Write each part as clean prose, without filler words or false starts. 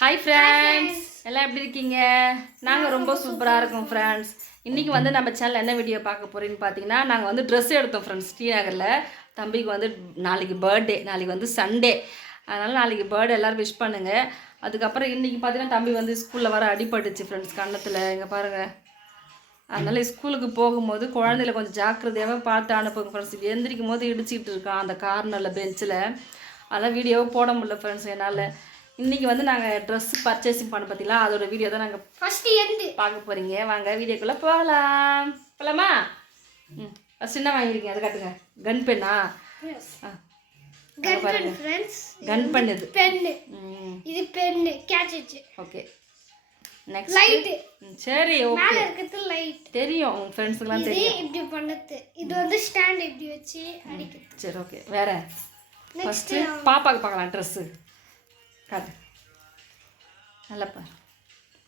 Hi friends, எல்லாம் எப்படி இருக்கீங்க? நாங்கள் ரொம்ப சூப்பராக இருக்கோம் ஃப்ரெண்ட்ஸ். இன்றைக்கி வந்து நம்ம சேனல் என்ன வீடியோ பார்க்க போகிறீங்கன்னு பார்த்தீங்கன்னா, நாங்கள் வந்து ட்ரெஸ் எடுத்தோம் ஃப்ரெண்ட்ஸ் ஸ்ரீநகரில். தம்பிக்கு வந்து நாளைக்கு பர்த்டே, நாளைக்கு வந்து சண்டே, அதனால் நாளைக்கு பர்த்டே எல்லோரும் விஷ் பண்ணுங்கள். அதுக்கப்புறம் இன்றைக்கி பார்த்தீங்கன்னா தம்பி வந்து ஸ்கூலில் வர அடிபட்டுச்சு ஃப்ரெண்ட்ஸ் கன்னத்தில், இங்கே பாருங்கள். அதனால் ஸ்கூலுக்கு போகும்போது குழந்தையில கொஞ்சம் ஜாக்கிரதையாகவே பார்த்து அனுப்புங்க ஃப்ரெண்ட்ஸ். எந்திரிக்கும் போது இடிச்சிக்கிட்டு இருக்கான் அந்த கார்னரில் பெஞ்சில். அதெல்லாம் வீடியோவை போட முடியல ஃப்ரெண்ட்ஸ் என்னால். இன்றைக்கி வந்து நாங்கள் ட்ரெஸ் பர்ச்சேசிங் பண்ண பார்த்தீங்களா, அதோட வீடியோ தான் நாங்கள் ஃபஸ்ட்டு பார்க்க போகிறீங்க. வாங்க வீடியோக்குள்ளே போகலாமா? ஃபஸ்ட் என்ன வாங்கியிருக்கீங்க அதை காட்டுங்க. கன் பெண்ணா? கன் பென். இது பென்னு, இது pen catch. Okay, next light. சரி, ஓகே, மேல இருக்குது லைட். தெரியும் உங்க ஃப்ரெண்ட்ஸ்க்குலாம் தெரியும். இப்படி பண்ணது இது வந்து ஸ்டாண்ட் இப்படி வச்சு அடிக்கிறது. சரி, ஓகே. வேற ஃபர்ஸ்ட் பாப்பாக்கு பார்க்கலாம். ட்ரெஸ் காட்டு, நல்லா பாரு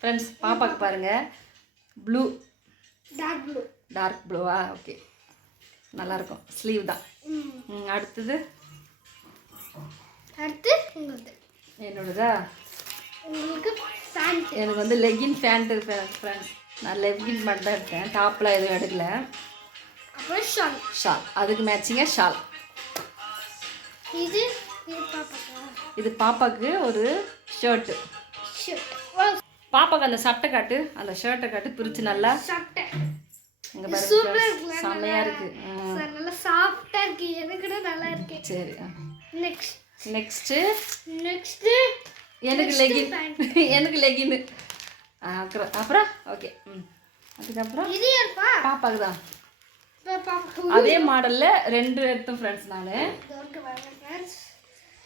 ஃப்ரெண்ட்ஸ். பாப்பாக்கு பாருங்க, ப்ளூ, டார்க் ப்ளூவா? ஓகே, நல்லாயிருக்கும். ஸ்லீவ் தான். அடுத்து என்னோடதா? எனக்கு வந்து லெகின் பேண்ட் ஃப்ரெண்ட்ஸ். நான் லெகின் மட்டும் தான் எடுத்தேன், டாப்லாம் எதுவும் எடுக்கல. அப்புறம் ஷால், அதுக்கு மேட்சிங்காக ஷால். இது பாப்பாவுக்கு ஒரு ஷர்ட்டு. பாப்பாவுக்கு அந்த சட்டை காட்டு, அந்த ஷர்ட்டை காட்டு, பிரித்து நல்லா. இங்கே பாருங்க, செம்மையாக இருக்குது, நல்லா சாஃப்டாக இருக்குது, எனக்கு நல்லா இருக்கு. சரி, நெக்ஸ்ட்டு எனக்கு லெகின், எனக்கு லெகின்னு. அப்புறம் ஓகே. அதுக்கப்புறம் பாப்பாவுக்கு தான் அதே மாடலில் 2 எடுத்தோம் ஃப்ரெண்ட்ஸ். நான்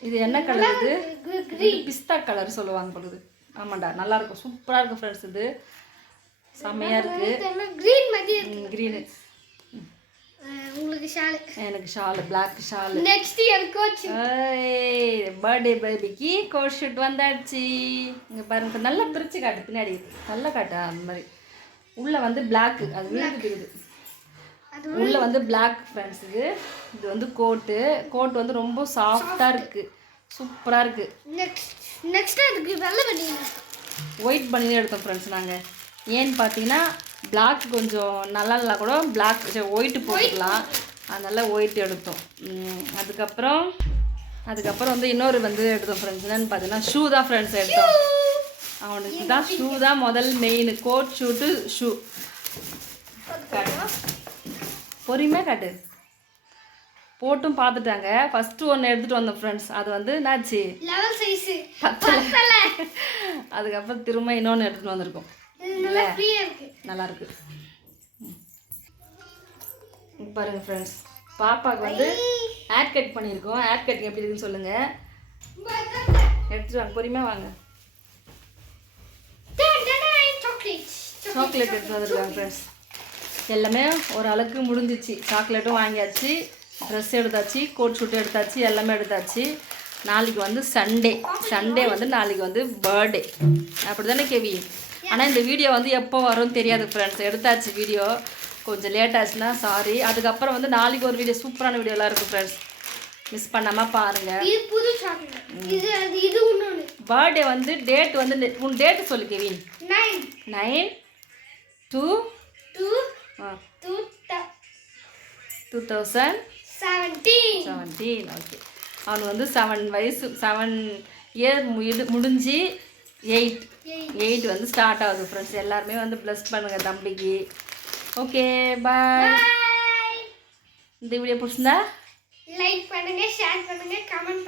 இது என்ன கலர்? இது பிஸ்தா கலர் சொல்லுவாங்க பொழுது. ஆமாண்டா, நல்லாயிருக்கும், சூப்பராக இருக்கும் ஃப்ரெண்ட்ஸ். இது செம்மையாக இருக்குது. க்ரீனு. உங்களுக்கு ஷால், எனக்கு ஷால், பிளாக் ஷால். நெக்ஸ்ட் எனக்கு பர்த்டே பேபிக்கு கோட் ஷூட் வந்தாச்சு. இங்கே பாருங்க, நல்லா பிரித்து காட்டு, பின்னாடி நல்லா காட்டு. அந்த மாதிரி உள்ளே வந்து பிளாக்கு, அது விழுந்துட்டு உள்ளே வந்து பிளாக் ஃப்ரெண்ட்ஸ். இது வந்து கோட்டு வந்து ரொம்ப சாஃப்டாக இருக்குது, சூப்பராக இருக்குது. நெக்ஸ்ட் அதுக்கு வெள்ளை பனியன், ஒயிட் பனியன் எடுத்தோம் ஃப்ரெண்ட்ஸ் நாங்கள். ஏன்னு பார்த்தீங்கன்னா பிளாக் கொஞ்சம் நல்லா இல்லை கூட, பிளாக் ஒயிட்டு போட்டுக்கலாம், அதனால் ஒயிட் எடுத்தோம். அதுக்கப்புறம் வந்து இன்னொரு வந்து எடுத்தோம் ஃப்ரெண்ட்ஸ். என்னென்னு பார்த்தீங்கன்னா ஷூ தான் ஃப்ரெண்ட்ஸ் எடுத்தோம். அவனுக்கு தான் ஷூ தான் முதல் மெயின். Code shoot shoe. பொறுமையாக காட்டு. போட்டும் பார்த்துட்டாங்க. ஃபஸ்ட்டு ஒன்று எடுத்துகிட்டு வந்தோம் ஃப்ரெண்ட்ஸ். அது வந்து என்னாச்சு, அதுக்கப்புறம் திரும்ப இன்னொன்று எடுத்துகிட்டு வந்திருக்கோம். நல்லா இருக்கு. பாருங்க ஃப்ரெண்ட்ஸ், பாப்பாவுக்கு வந்து ஹேர் கட் பண்ணியிருக்கோம். ஹேர் கட் எப்படி இருக்குன்னு சொல்லுங்கள். எடுத்துட்டு வாங்க, பொறுமையாக வாங்க. சாக்லேட் எடுத்து வந்துருக்காங்க ஃப்ரெண்ட்ஸ். எல்லாமே ஒரு அளவுக்கு முடிஞ்சிச்சு. சாக்லேட்டும் வாங்கியாச்சு, ட்ரெஸ் எடுத்தாச்சு, கோட் ஷூட் எடுத்தாச்சு, எல்லாமே எடுத்தாச்சு. நாளைக்கு வந்து சண்டே வந்து நாளைக்கு வந்து பர்த்டே, அப்படி தானே கேவி? ஆனால் இந்த வீடியோ வந்து எப்போ வரும்னு தெரியாது ஃப்ரெண்ட்ஸ். எடுத்தாச்சு வீடியோ, கொஞ்சம் லேட் ஆச்சுன்னா சாரி. அதுக்கப்புறம் வந்து நாளைக்கு ஒரு வீடியோ, சூப்பரான வீடியோலாம் இருக்குது ஃப்ரெண்ட்ஸ், மிஸ் பண்ணாமல் பாருங்கள். பர்த்டே வந்து டேட் வந்து உன் டேட்டு சொல்லு கேவின். 9/2/2017. ஓகே, அவனுக்கு வந்து 7 வயசு, 7 இயர் முடிஞ்சு 8 வந்து ஸ்டார்ட் ஆகுது ஃப்ரெண்ட்ஸ். எல்லாருமே வந்து ப்ளஸ் பண்ணுங்கள் தம்பிக்கு. ஓகே, பாய். இந்த வீடியோ பிடிச்சிருந்தா லைக் பண்ணுங்கள், ஷேர் பண்ணுங்கள், கமெண்ட்